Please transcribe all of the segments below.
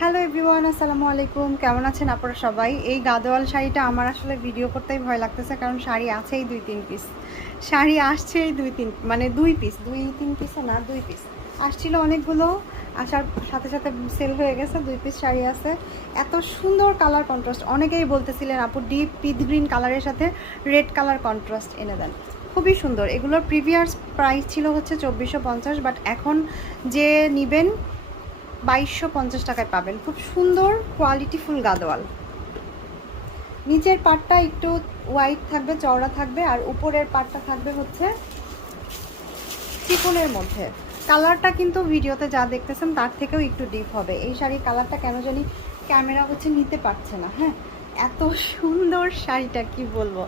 Hello everyone, আসসালামু আলাইকুম। কেমন আছেন আপনারা সবাই? এই গাদোয়াল শাড়িটা আমার আসলে ভিডিও করতেই ভয় লাগতেছে, কারণ শাড়ি আছেই 2-3 পিস। শাড়ি আসছেই 2-3, মানে 2 পিস, 2-3 পিসও না, 2 পিস আসছিল। অনেকগুলো আসার সাথে সাথে সেল হয়ে গেছে। 2 পিস শাড়ি আছে। এত সুন্দর কালার কন্ট্রাস্ট, অনেকেই বলতেছিলেন আপু ডিপ পিচ গ্রিন কালারের সাথে রেড কালার কন্ট্রাস্ট এনে দেন। খুবই সুন্দর। এগুলোর প্রিভিয়াস প্রাইস ছিল হচ্ছে 2450, বাট এখন যে নিবেন 2250 টাকায় পাবেন। খুব সুন্দর কোয়ালিটিফুল গাদোয়াল। নিচের পাটটা একটু হোয়াইট থাকবে, চওড়া থাকবে, আর উপরের পাটটা থাকবে হচ্ছে চিকনের মধ্যে। কালারটা কিন্তু ভিডিওতে যা দেখতেছেন তার থেকেও একটু ডিপ হবে। এই শাড়ির কালারটা কেন জানি ক্যামেরা হচ্ছে নিতে পারছে না। হ্যাঁ, এত সুন্দর শাড়িটা কি বলবো।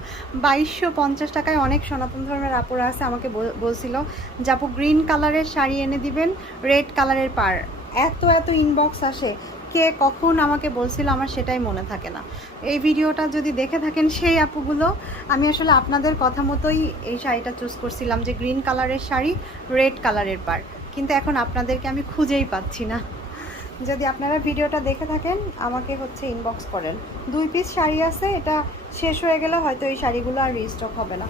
2250 টাকায় অনেক সনাতন ধর্মের আপুরা আছে, আমাকে বলছিল যে আপু গ্রিন কালারের শাড়ি এনে দিবেন, রেড কালারের পার। এত এত ইনবক্স আসে, কে কখন আমাকে বলছিল আমার সেটাই মনে থাকে না। এই ভিডিওটা যদি দেখে থাকেন সেই আপুগুলো, আমি আসলে আপনাদের কথা মতোই এই শাড়িটা চুজ করছিলাম, যে গ্রিন কালারের শাড়ি, রেড কালারের পার, কিন্তু এখন আপনাদেরকে আমি খুঁজেই পাচ্ছি না। যদি আপনারা ভিডিওটা দেখে থাকেন আমাকে হচ্ছে ইনবক্স করেন। 2 পিস শাড়ি আছে, এটা শেষ হয়ে গেলে হয়তো এই শাড়িগুলো আর রিস্টক হবে না।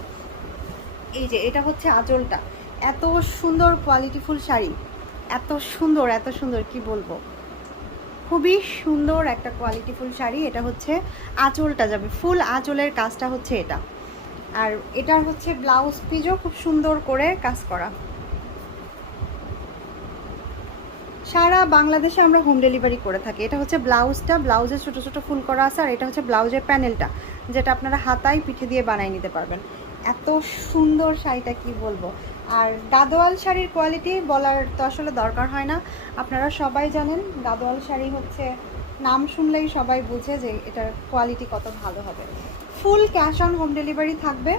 এই যে এটা হচ্ছে আঁচলটা, এত সুন্দর কোয়ালিটিফুল শাড়ি, এত সুন্দর এত সুন্দর কি বলবো। খুবই সুন্দর একটা কোয়ালিটিফুল শাড়ি। এটা হচ্ছে আঁচলটা যাবে, ফুল আঁচলের কাজটা হচ্ছে এটা। আর এটার হচ্ছে ব্লাউজ পিসও খুব সুন্দর করে কাজ করা। সারা বাংলাদেশে আমরা হোম ডেলিভারি করে থাকি। এটা হচ্ছে ব্লাউজটা, ব্লাউজে ছোটো ছোটো ফুল করা আছে। আর এটা হচ্ছে ব্লাউজের প্যানেলটা, যেটা আপনারা হাতায় পিঠে দিয়ে বানিয়ে নিতে পারবেন। এত সুন্দর শাড়িটা কি বলবো। আর গাদোয়াল শাড়ির কোয়ালিটি বলার তো আসলে দরকার হয় না, আপনারা সবাই জানেন। গাদোয়াল শাড়ি হচ্ছে নাম শুনলেই সবাই বুঝে যে এটার কোয়ালিটি কত ভালো হবে। Full cash on home delivery থাকবে।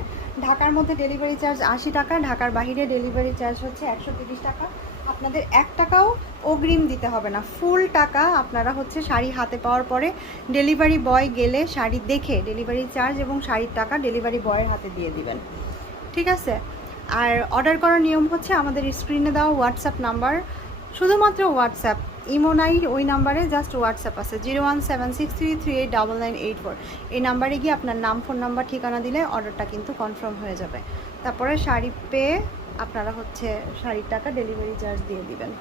ঢাকার মধ্যে ডেলিভারি চার্জ 80 টাকা, ঢাকার বাইরে ডেলিভারি চার্জ হচ্ছে 130 টাকা। আপনাদের 1 টাকাও অগ্রিম দিতে হবে না, ফুল টাকা আপনারা হচ্ছে শাড়ি হাতে পাওয়ার পরে ডেলিভারি বয় গেলে শাড়ি দেখে ডেলিভারি চার্জ এবং শাড়ির টাকা ডেলিভারি বয়ের হাতে দিয়ে দিবেন, ঠিক আছে? আর অর্ডার করার নিয়ম হচ্ছে আমাদের স্ক্রিনে দেওয়া হোয়াটসঅ্যাপ নাম্বার, শুধুমাত্র হোয়াটসঅ্যাপ, ইমো নাই ওই নাম্বারে, জাস্ট হোয়াটসঅ্যাপ আছে 01763389984। এই নাম্বারে গিয়ে আপনার নাম, ফোন নাম্বার, ঠিকানা দিলে অর্ডারটা কিন্তু কনফার্ম হয়ে যাবে। তারপরে শাড়ি পেয়ে আপনারা হচ্ছে শাড়ির টাকা ডেলিভারি চার্জ দিয়ে দিবেন।